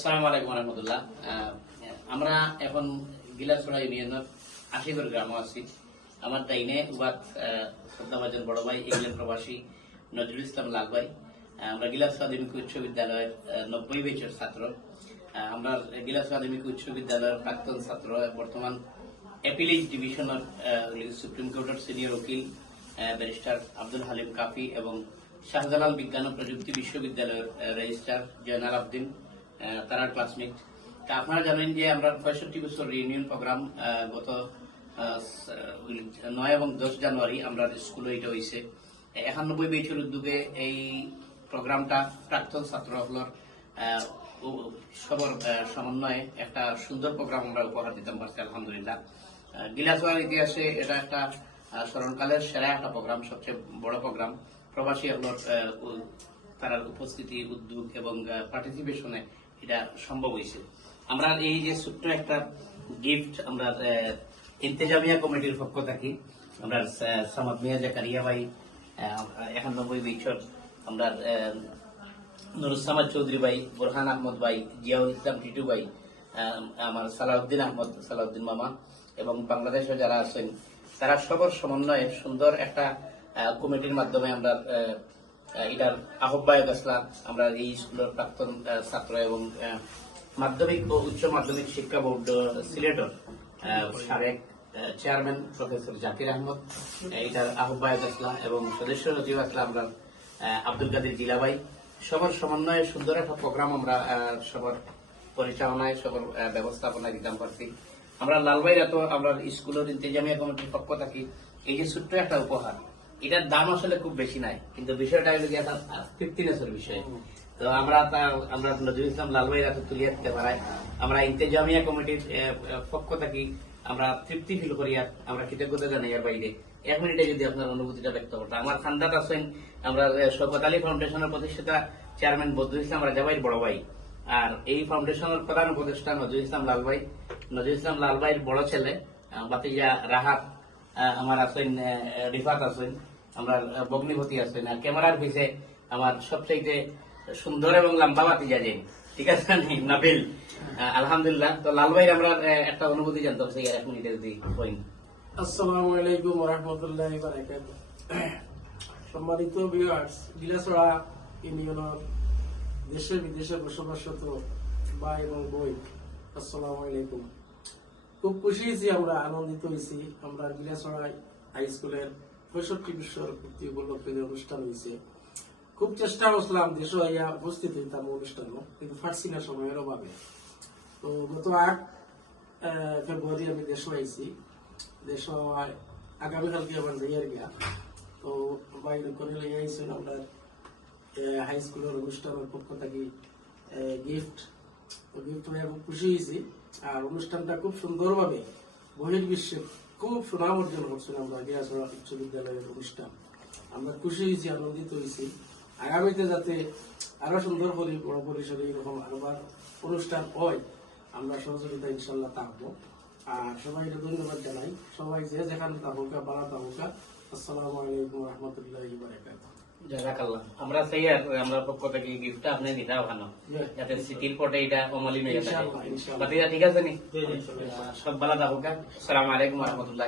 আসসালামু আলাইকুম রহমতুল্লাহ। আমরা এখন গিলাসড়া ইউনিয়নের আশিগড় গ্রামে আছি। আমার তাইনে উবাদ শ্রদ্ধাভাজন বড় ভাই, ইংল্যান্ড প্রবাসী নজরুল ইসলাম লাল ভাই। আমরা গিলাস আধুনিক উচ্চ বিদ্যালয়ের নব্বই বেচের ছাত্র। আমরা গিলাস আধুনিক উচ্চ বিদ্যালয়ের প্রাক্তন ছাত্র, বর্তমান অ্যাপিলিজ ডিভিশনের সুপ্রিম কোর্টের সিনিয়র উকিল ব্যারিস্টার আব্দুল হালিম কাফি এবং শাহজালাল বিজ্ঞান ও প্রযুক্তি বিশ্ববিদ্যালয়ের রেজিস্ট্রার জয়নাল আবদিন। তারার ক্লাসমেট তা আপনারা জানেন যে আমরা পঁয়ষট্টি বছর রিউনিয়ন প্রোগ্রাম গত নয় এবং দশ জানুয়ারি আমরা স্কুলে এটা হয়েছে একানব্বই বেচের উদ্যোগে এই প্রোগ্রামটা প্রাক্তন ছাত্রসকলের আহ, সবর সমন্বয়ে একটা সুন্দর প্রোগ্রাম আমরা উপহার দিতাম পারছি আলহামদুলিল্লাহ। গিলাসওয়ার ইতিহাসে এটা একটা স্মরণকালের সেরা একটা প্রোগ্রাম সবচেয়ে বড় প্রোগ্রাম প্রবাসী হলোর তার উপস্থিতি উদ্যোগ এবং পার্টিসিপেশনে এটা সম্ভব হয়েছে। আমরা এই যে ছোট্ট একটা গিফট আমরা ইন্তেজামিয়া কমিটির পক্ষ থাকি আমরা সামাদ মিয়া জাকারিয়া ভাই একানব্বই বছর আমরা নুরুসামাদ চৌধুরী ভাই, বোরহান আহমদ ভাই, জিয়াউল ইসলাম টিটু ভাই আমার সালাউদ্দিন আহমদ, সালাউদ্দিন মামা এবং বাংলাদেশে যারা আছেন, তারা সবার সমন্বয়ে সুন্দর একটা কমিটির মাধ্যমে আমরা এটার আহ্বায়ক আসলাম। আমরা এই স্কুলের প্রাক্তন ছাত্র এবং মাধ্যমিক ও উচ্চ মাধ্যমিক শিক্ষা বোর্ড সিলেটর সাবেক চেয়ারম্যান প্রফেসর জাকির আহমদ। এটার আহ্বায়ক আসলাম এবং সদস্য সচিব আসলাম আমরা আব্দুল কাদের জিলাবাই। সবার সমন্বয়ে সুন্দর একটা প্রোগ্রাম আমরা সবার পরিচালনায়, সবার ব্যবস্থাপনায় দিতাম পারছি। আমরা লালবাইরা তো আমরা স্কুলের ইন্তেজামিয়া কমিটির পক্ষ থাকি। এই যে ছোট্ট একটা উপহার এটার দাম আসলে খুব বেশি নাই। কিন্তু বিষয়টা হলো একটা ফিফটিনেসের বিষয়। তো আমরা আমরা নজরুল ইসলাম লালবাই রাতে তুলিয়ে দিতে পারাই আমরা ইন্তেজামিয়া কমিটির পক্ষ থাকি আমরা তৃপ্তি ফিল করি আর আমরা কৃতজ্ঞতা জানাই এর বাইরে। এক মিনিটে যদি আপনার অনুভূতিটা ব্যক্ত করতে আমার খান্দাত আছেন, আমরা শওকত আলী ফাউন্ডেশনের প্রতিষ্ঠাতা চেয়ারম্যান বদরুল ইসলাম রাজাবাইর বড় ভাই। আর এই ফাউন্ডেশনের প্রধান উপদেষ্টা নজরুল ইসলাম লালভাই নজরুল ইসলাম লালভাইয়ের বড় ছেলে বাতিজা রাহাত আমার আছেন রিফাত আছেন। আমরা বগ্নিপতি আছেন। আর ক্যামেরার পিছে আমার সবচাইতে সুন্দর এবং লম্বা বাতিজা যে ঠিক আছে নাবিল। আলহামদুলিল্লাহ। তো লালভাইয়ের আমরা একটা অনুভূতি জানতে চাই এক মিনিটে যদি হইন আসসালামু আলাইকুম রহমতুল্লাহ বারাকাত সম্মানিত ইউনিয়নের দেশে বিদেশে ভাই এবং বই আসসালামু আলাইকুম। খুব খুশি হয়েছি আমরা, আনন্দিত হয়েছি। আমরা গিলাসড়া হাই স্কুলের পঁয়ষট্টি বিশ্বর পূর্তি উপলক্ষে যে অনুষ্ঠান হয়েছে খুব চেষ্টা করছিলাম দেশ ইয়া উপস্থিত হইতাম অনুষ্ঠানও কিন্তু পারছি না সময়ের অভাবে। তো গত আট ফেব্রুয়ারি আমি দেশ আইছি। দেশ আগামীকালকে আমার যাইয়ার গিয়া। তো বাইরে করে আমরা হাই স্কুলের অনুষ্ঠানের পক্ষ থেকে গিফট গিফট হয়ে খুব খুশি হয়েছি আর অনুষ্ঠানটা খুব সুন্দরভাবে বহির বিশ্বে খুব সুনাম অর্জন করছেন আমরা গিয়াছড়া উচ্চ বিদ্যালয়ের অনুষ্ঠান। আমরা খুশি হয়েছি, আনন্দিত হয়েছি। আগামীতে যাতে আরও সুন্দর করে বড় পরিসরে এরকম আরবার অনুষ্ঠান হয়, আমরা সহযোগিতা ইনশাল্লাহ থাকব। আর সবাইকে ধন্যবাদ জানাই। সবাই যে যেখানে থাকুকা বাড়া থাকুকা, আসসালামু আলাইকুম রহমতুল্লাহ বারাকাতুহ। জাজাকাল্লাহ আমরা সেই আর আমরা পক্ষ থেকে গিফটটা আপনি দিতা Yeah. যাতে সিটির পটে এটা অমলিন হয়ে থাকে ঠিক আছে নি? সব ভালো থাকুক আসসালামু আলাইকুম রহমতুল্লাহ